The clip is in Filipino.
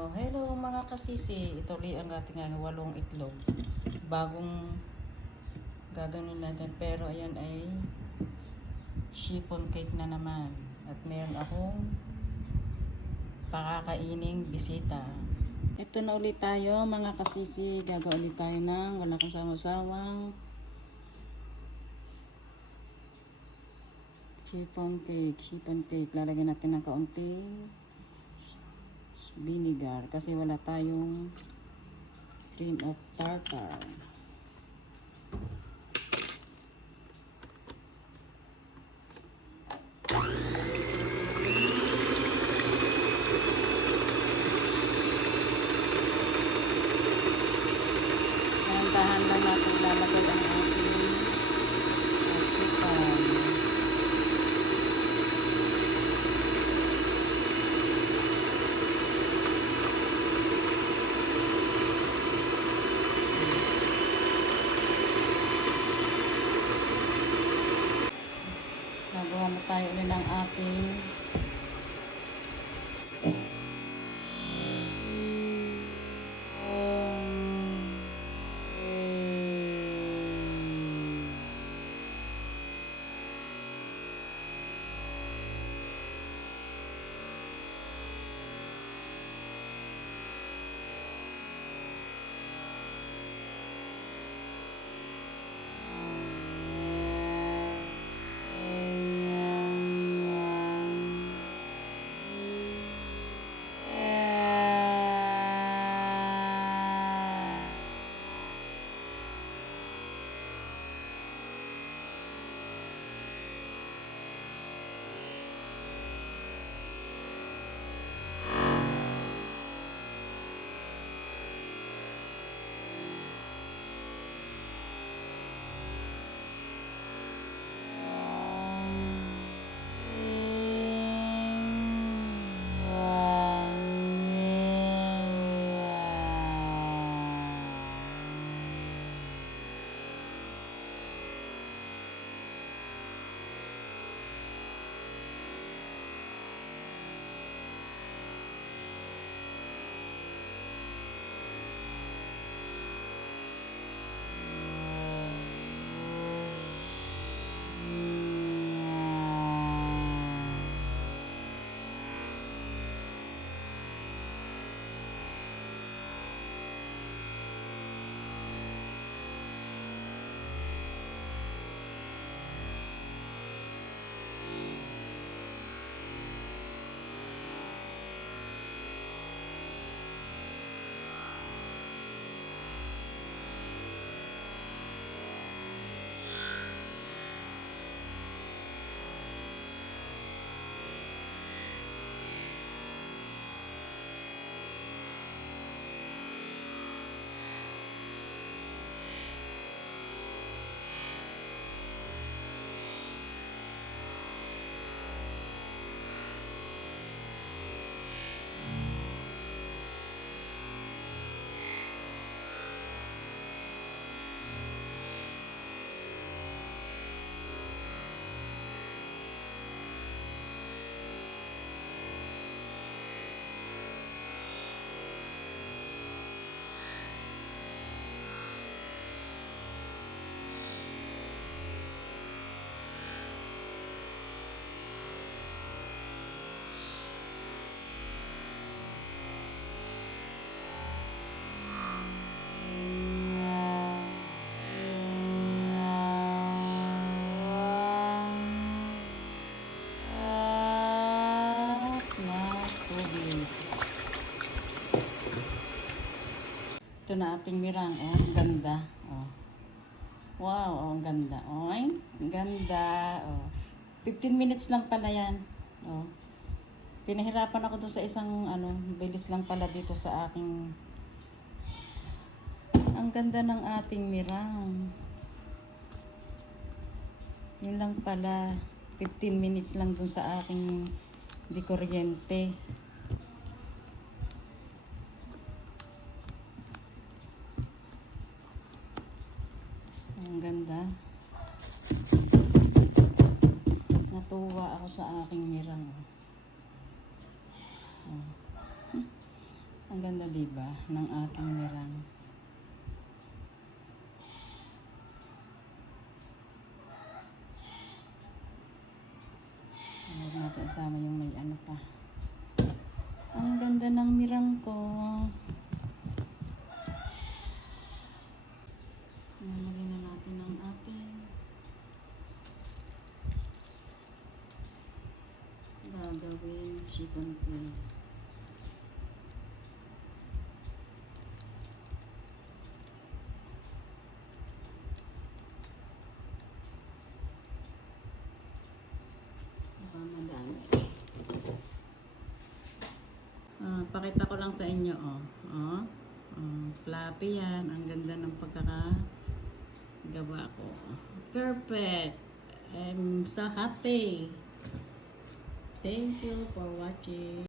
Oh, hello mga kasisi. Ito ulit ang ating walong itlog. Bagong gaganon natin. Pero ayan ay chiffon cake na naman. At meron akong pakakaining bisita. Ito na ulit tayo mga kasisi. Gagawin ulit tayo ng wala kang sama-sawang chiffon cake. Chiffon cake. Lalagyan natin ng kaunting vinegar kasi wala tayong cream of tartar. Dahan lang natin lalagay ang ating asukal. Nagawa na tayo ulit ng ating ito na ating mirang. Oh, ang ganda. Oh. Wow, oh, ang ganda. Oh, ang ganda. Oh. 15 minutes lang pala yan. Oh. Pinahirapan ako doon sa isang bilis lang pala dito sa aking. Ang ganda ng ating mirang. Yun lang pala. 15 minutes lang doon sa aking di kuryente. Ang ganda. Natuwa ako sa aking mirang. Oh. Ang Ang ganda, diba? Ng ating mirang. Huwag natin isama yung may ano pa. Ang ganda ng mirang ko. Nalagyan na natin ang ating gagawin chicken peel. Madami. Pakita ko lang sa inyo, fluffy yan. Ang ganda ng pagkakagawa ko. Perfect. I'm so happy. Thank you for watching.